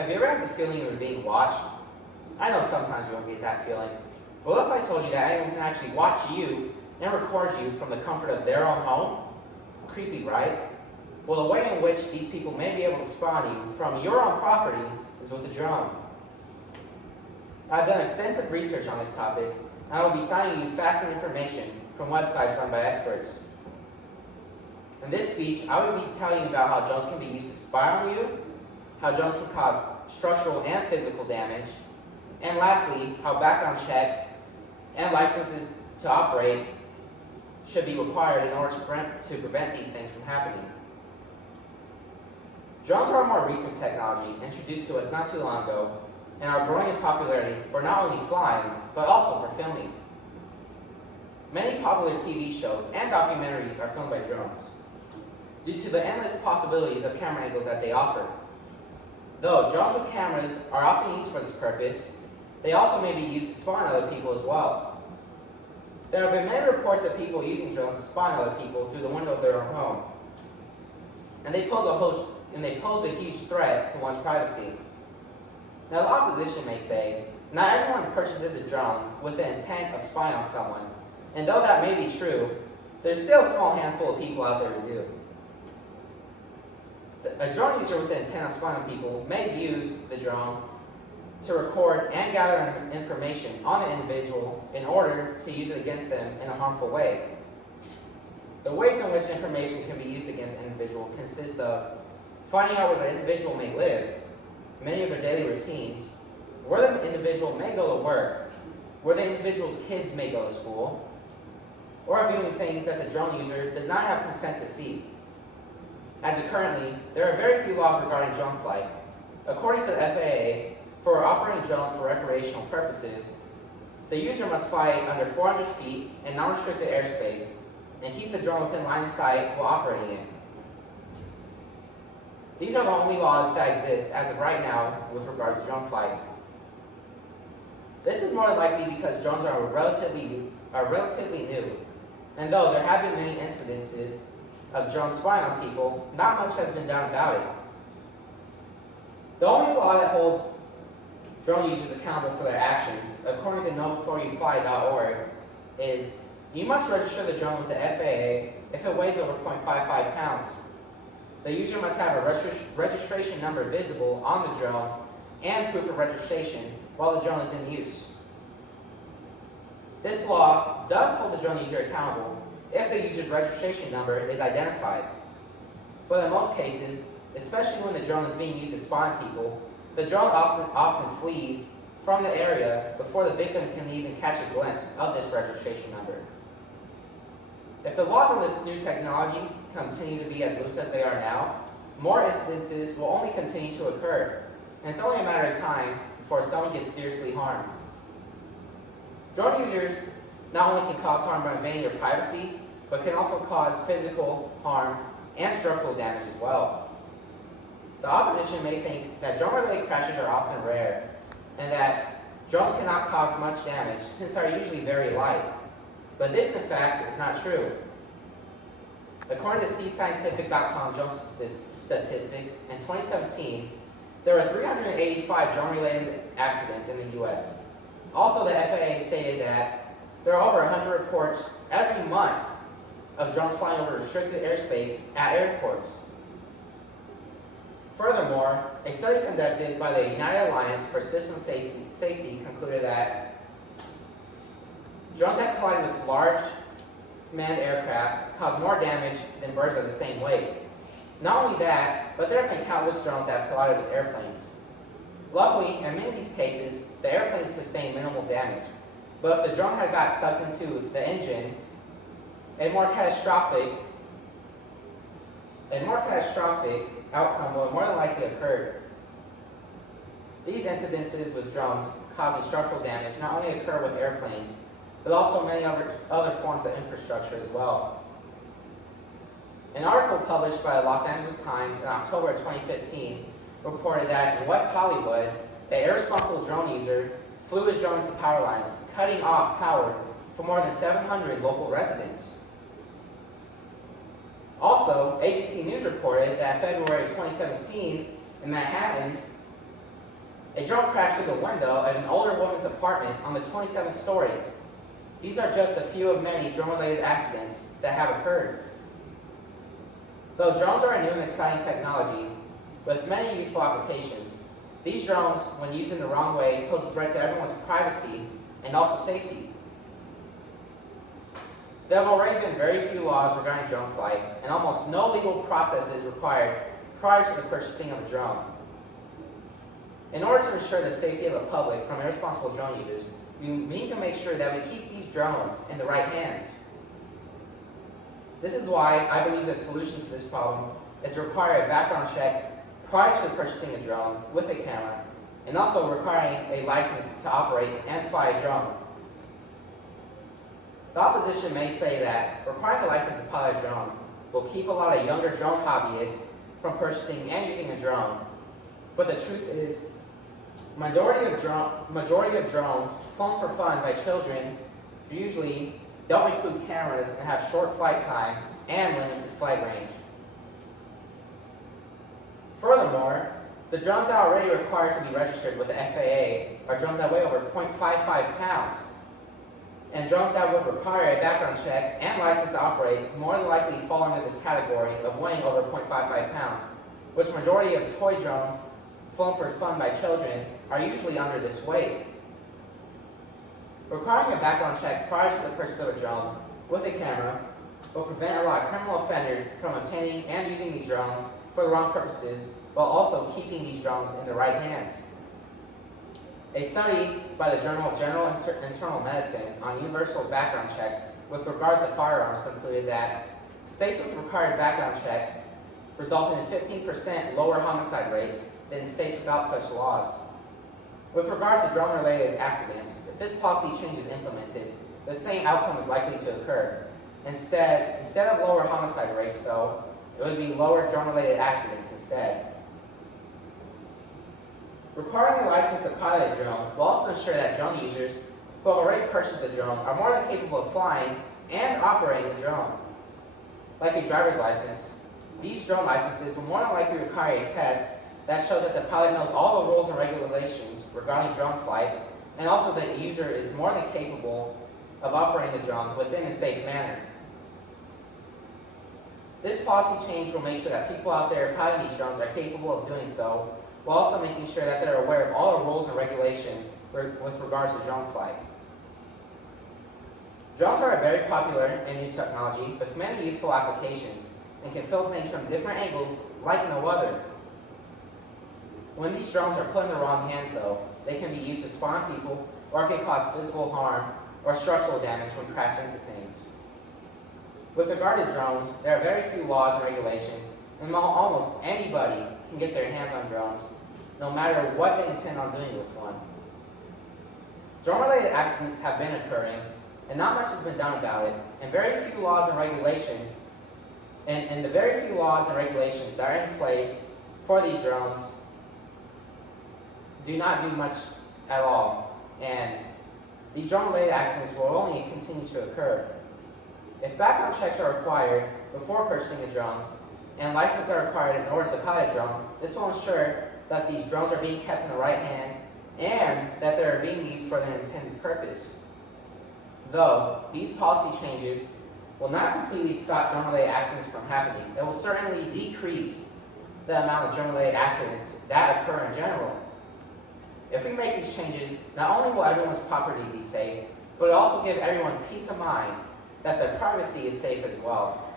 Have you ever had the feeling you were being watched? I know sometimes you don't get that feeling. But what if I told you that anyone can actually watch you and record you from the comfort of their own home? Creepy, right? Well, the way in which these people may be able to spy on you from your own property is with a drone. I've done extensive research on this topic, and I will be citing you facts and information from websites run by experts. In this speech, I will be telling you about how drones can be used to spy on you, how drones can cause structural and physical damage, and lastly, how background checks and licenses to operate should be required in order to prevent these things from happening. Drones are a more recent technology introduced to us not too long ago and are growing in popularity for not only flying, but also for filming. Many popular TV shows and documentaries are filmed by drones due to the endless possibilities of camera angles that they offer. Though drones with cameras are often used for this purpose, they also may be used to spy on other people as well. There have been many reports of people using drones to spy on other people through the window of their own home, and they pose a huge threat to one's privacy. Now, the opposition may say, not everyone purchases a drone with the intent of spying on someone, and though that may be true, there's still a small handful of people out there who do. A drone user with the intent of spying on people may use the drone to record and gather information on the individual in order to use it against them in a harmful way. The ways in which information can be used against an individual consists of finding out where the individual may live, many of their daily routines, where the individual may go to work, where the individual's kids may go to school, or viewing things that the drone user does not have consent to see. As of currently, there are very few laws regarding drone flight. According to the FAA, for operating drones for recreational purposes, the user must fly under 400 feet in non-restricted airspace and keep the drone within line of sight while operating it. These are the only laws that exist as of right now with regards to drone flight. This is more than likely because drones are relatively new, and though there have been many incidences of drones spying on people, not much has been done about it. The only law that holds drone users accountable for their actions, according to KnowBeforeYouFly.org, is you must register the drone with the FAA if it weighs over 0.55 pounds. The user must have a registration number visible on the drone and proof of registration while the drone is in use. This law does hold the drone user accountable if the user's registration number is identified. But in most cases, especially when the drone is being used to spy on people, the drone often flees from the area before the victim can even catch a glimpse of this registration number. If the laws on this new technology continue to be as loose as they are now, more instances will only continue to occur, and it's only a matter of time before someone gets seriously harmed. Drone users not only can cause harm by invading your privacy, but can also cause physical harm and structural damage as well. The opposition may think that drone-related crashes are often rare, and that drones cannot cause much damage since they are usually very light. But this, in fact, is not true. According to cscientific.com drone statistics, in 2017, there were 385 drone-related accidents in the U.S. Also, the FAA stated that there are over 100 reports every month of drones flying over restricted airspace at airports. Furthermore, a study conducted by the United Alliance for System Safety concluded that drones that collide with large manned aircraft cause more damage than birds of the same weight. Not only that, but there have been countless drones that have collided with airplanes. Luckily, in many of these cases, the airplanes sustained minimal damage. But if the drone had got sucked into the engine, a more catastrophic outcome will more than likely occur. These incidences with drones causing structural damage not only occur with airplanes, but also many other forms of infrastructure as well. An article published by the Los Angeles Times in October of 2015 reported that in West Hollywood, an irresponsible drone user flew his drone into power lines, cutting off power for more than 700 local residents. Also, ABC News reported that in February 2017 in Manhattan, A drone crashed through the window of an older woman's apartment on the 27th story. These are just a few of many drone-related accidents that have occurred. Though drones are a new and exciting technology with many useful applications, these drones, when used in the wrong way, pose a threat to everyone's privacy and also safety. There have already been very few laws regarding drone flight, and almost no legal process is required prior to the purchasing of a drone. In order to ensure the safety of the public from irresponsible drone users, we need to make sure that we keep these drones in the right hands. This is why I believe the solution to this problem is to require a background check prior to purchasing a drone with a camera, and also requiring a license to operate and fly a drone. The opposition may say that requiring a license to pilot a drone will keep a lot of younger drone hobbyists from purchasing and using a drone, but the truth is, majority of drones flown for fun by children usually don't include cameras and have short flight time and limited flight range. Furthermore, the drones that are already required to be registered with the FAA are drones that weigh over 0.55 pounds. And drones that would require a background check and license to operate more than likely fall under this category of weighing over 0.55 pounds, which majority of toy drones flown for fun by children are usually under this weight. Requiring a background check prior to the purchase of a drone with a camera will prevent a lot of criminal offenders from obtaining and using these drones for the wrong purposes, while also keeping these drones in the right hands. A study by the Journal of General Internal Medicine on universal background checks with regards to firearms concluded that states with required background checks resulted in 15% lower homicide rates than states without such laws. With regards to drone-related accidents, if this policy change is implemented, the same outcome is likely to occur. Instead of lower homicide rates, though, it would be lower drone-related accidents instead. Requiring a license to pilot a drone will also ensure that drone users who have already purchased the drone are more than capable of flying and operating the drone. Like a driver's license, these drone licenses will more than likely require a test that shows that the pilot knows all the rules and regulations regarding drone flight, and also that the user is more than capable of operating the drone within a safe manner. This policy change will make sure that people out there piloting these drones are capable of doing so, while also making sure that they're aware of all the rules and regulations with regards to drone flight. Drones are a very popular and new technology with many useful applications and can film things from different angles like no other. When these drones are put in the wrong hands, though, they can be used to spawn people or can cause physical harm or structural damage when crashing into things. With regard to drones, there are very few laws and regulations, and almost anybody can get their hands on drones, no matter what they intend on doing with one. Drone-related accidents have been occurring, and not much has been done about it, and very few laws and regulations, and the very few laws and regulations that are in place for these drones do not do much at all, and these drone-related accidents will only continue to occur. If background checks are required before purchasing a drone, and licenses are required in order to pilot a drone, this will ensure that these drones are being kept in the right hands and that they are being used for their intended purpose. Though these policy changes will not completely stop drone-related accidents from happening, it will certainly decrease the amount of drone-related accidents that occur in general. If we make these changes, not only will everyone's property be safe, but it will also give everyone peace of mind that their privacy is safe as well.